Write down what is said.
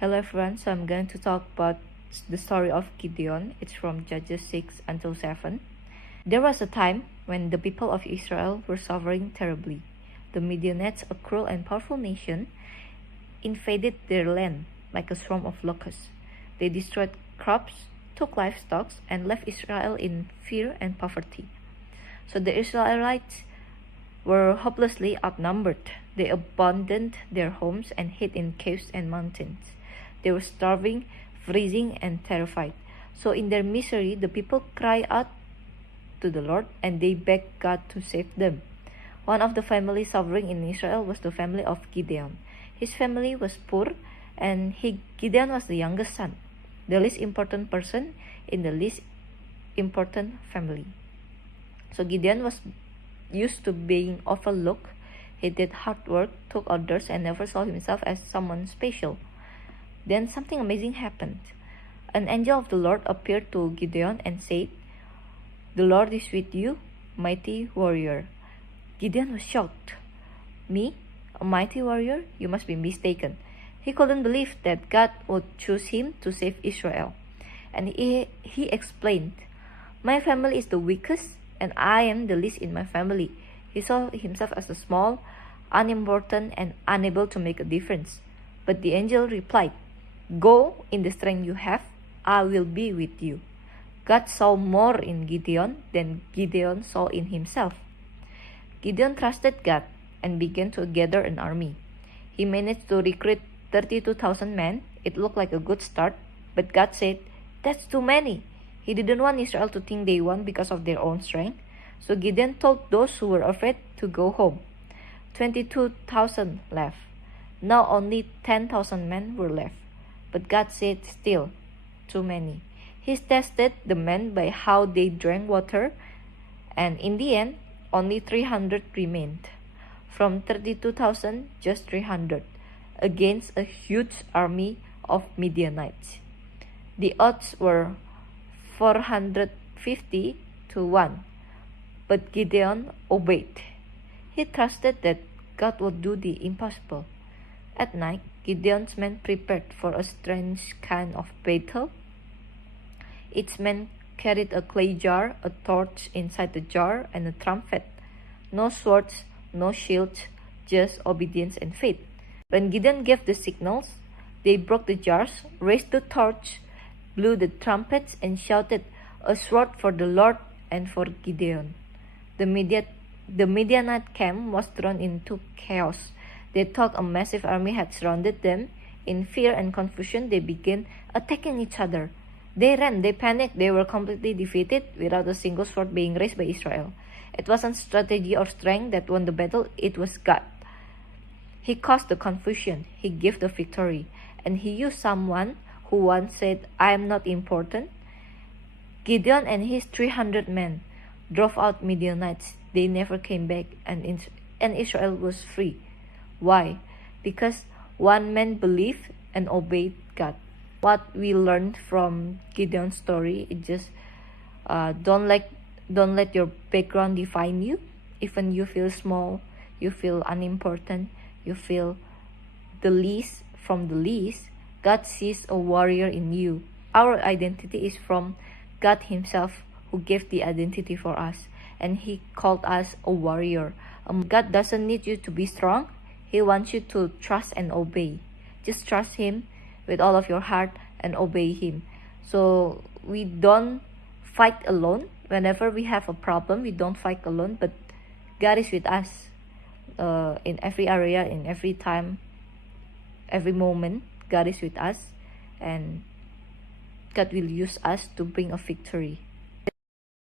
Hello everyone, so I'm going to talk about the story of Gedeone. It's from Judges 6 until 7. There was a time when the people of Israel were suffering terribly. The Midianites, a cruel and powerful nation, invaded their land like a swarm of locusts. They destroyed crops, took livestock, and left Israel in fear and poverty. So the Israelites were hopelessly outnumbered. They abandoned their homes and hid in caves and mountains. They were starving, freezing, and terrified. So in their misery, the people cried out to the Lord and they begged God to save them. One of the families suffering in Israel was the family of Gedeone. His family was poor and Gedeone was the youngest son, the least important person in the least important family. So Gedeone was used to being overlooked. He did hard work, took orders, and never saw himself as someone special. Then something amazing happened. An angel of the Lord appeared to Gedeone and said, "The Lord is with you, mighty warrior." Gedeone was shocked. "Me? A mighty warrior? You must be mistaken." He couldn't believe that God would choose him to save Israel. And he explained, "My family is the weakest, and I am the least in my family." He saw himself as a small, unimportant, and unable to make a difference. But the angel replied, "Go in the strength you have, I will be with you." God saw more in Gedeone than Gedeone saw in himself. Gedeone trusted God and began to gather an army. He managed to recruit 32,000 men. It looked like a good start, but God said, "That's too many." He didn't want Israel to think they won because of their own strength. So Gedeone told those who were afraid to go home. 22,000 left. Now only 10,000 men were left. But God said, "Still, too many." He tested the men by how they drank water, and in the end, only 300 remained. From 32,000, just 300, against a huge army of Midianites. The odds were 450 to 1, but Gedeone obeyed. He trusted that God would do the impossible. At night, Gedeon's men prepared for a strange kind of battle. Each man carried a clay jar, a torch inside the jar, and a trumpet. No swords, no shields, just obedience and faith. When Gedeone gave the signals, they broke the jars, raised the torch, blew the trumpets, and shouted, "A sword for the Lord and for Gedeone." The Midianite camp was thrown into chaos. They thought a massive army had surrounded them. In fear and confusion, they began attacking each other. They ran, they panicked, they were completely defeated without a single sword being raised by Israel. It wasn't strategy or strength that won the battle, it was God. He caused the confusion, He gave the victory, and He used someone who once said, "I am not important." Gedeone and his 300 men drove out Midianites. They never came back, and Israel was free. Why? Because one man believed and obeyed God. What we learned from Gedeon's story is just don't let your background define you. Even you feel small, you feel unimportant, you feel the least from the least, God sees a warrior in you. Our identity is from God Himself, who gave the identity for us, and He called us a warrior. God doesn't need you to be strong. He wants you to trust and obey. Just trust Him with all of your heart and obey Him. So we don't fight alone. Whenever we have a problem, we don't fight alone, but God is with us in every area, in every time, every moment. God is with us, and God will use us to bring a victory.